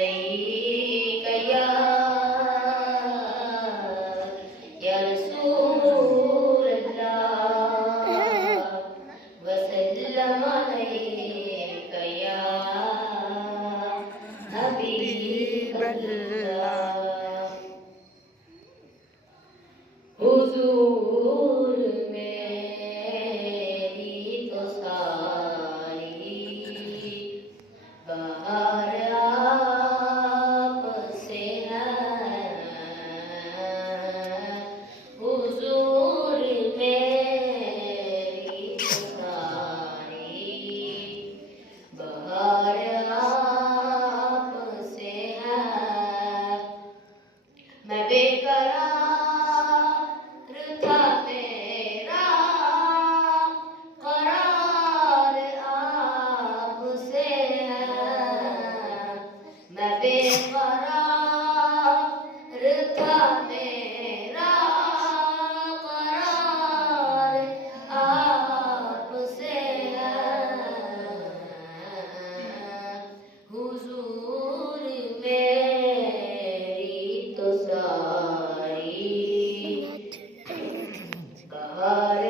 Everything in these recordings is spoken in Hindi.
अलैका या रसूलल्लाह वसल्लम अलैका या हबीबल्लाह। हुजूर मेरी तो सारी बहार आपसे है। हुजूर मेरी तो सारी बहार आपसे है। मैं बेकरार था मेरा करार आपसे है। मैं बेकरार था मेरा करार आपसे है। हुजूर मेरी तो सारी बहार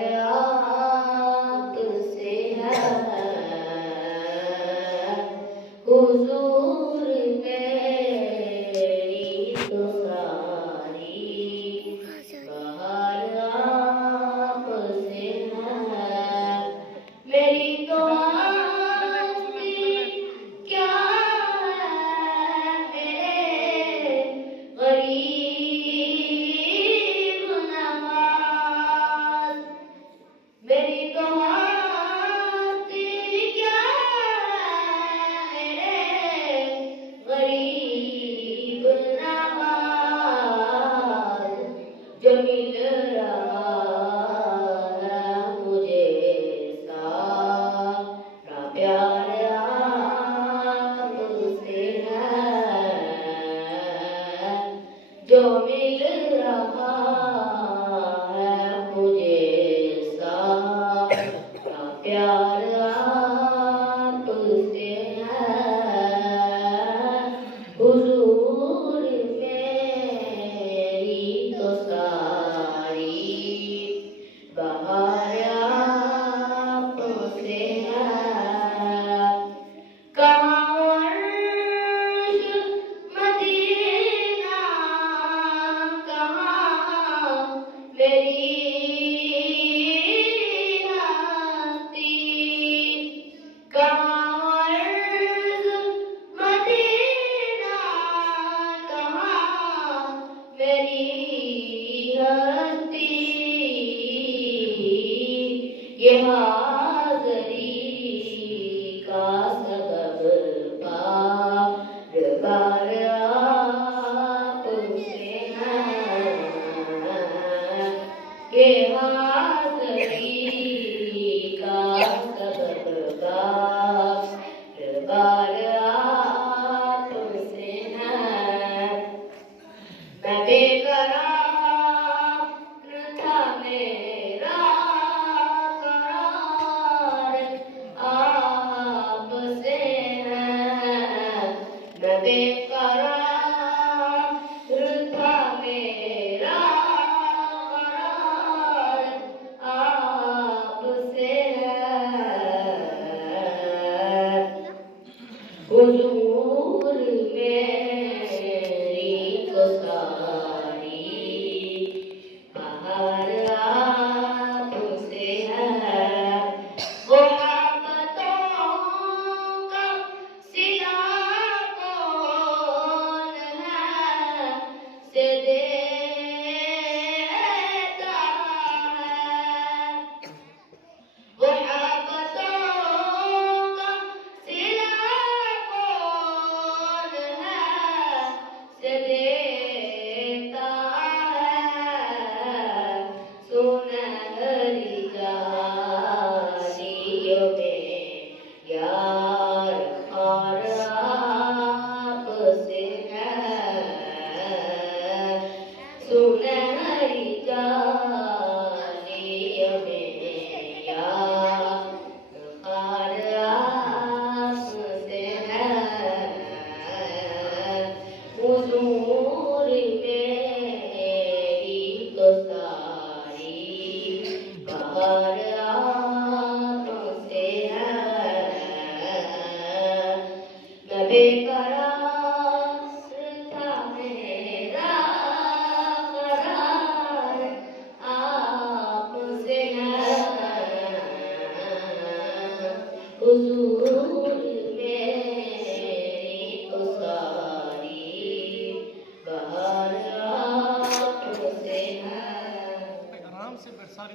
आपसे है। हुजूर मेरी तो सारी बहार आपसे है। मेरी तो आस्ती क्या है मेरे गरीब नवाज। मेरी तो आस्ती क्या है मेरे गरीब नवाज। जो मिल रहा है मुझे सारा प्यार आपसे है। जो मिल रहा है मुझे सारा प्यार आपसे है। हुजूर मेरी तो सारी बहार आपसे है। कहाँ अर्श मदीना कहाँ मेरी हस्ती। कहाँ अर्श मदीना कहाँ मेरी हस्ती। ये हाज़री का सबब बार बार आपसे है। ये हाज़री का सबब बार बार आपसे है। मैं बेकरार था मेरा करार आपसे है। मैं बेकरार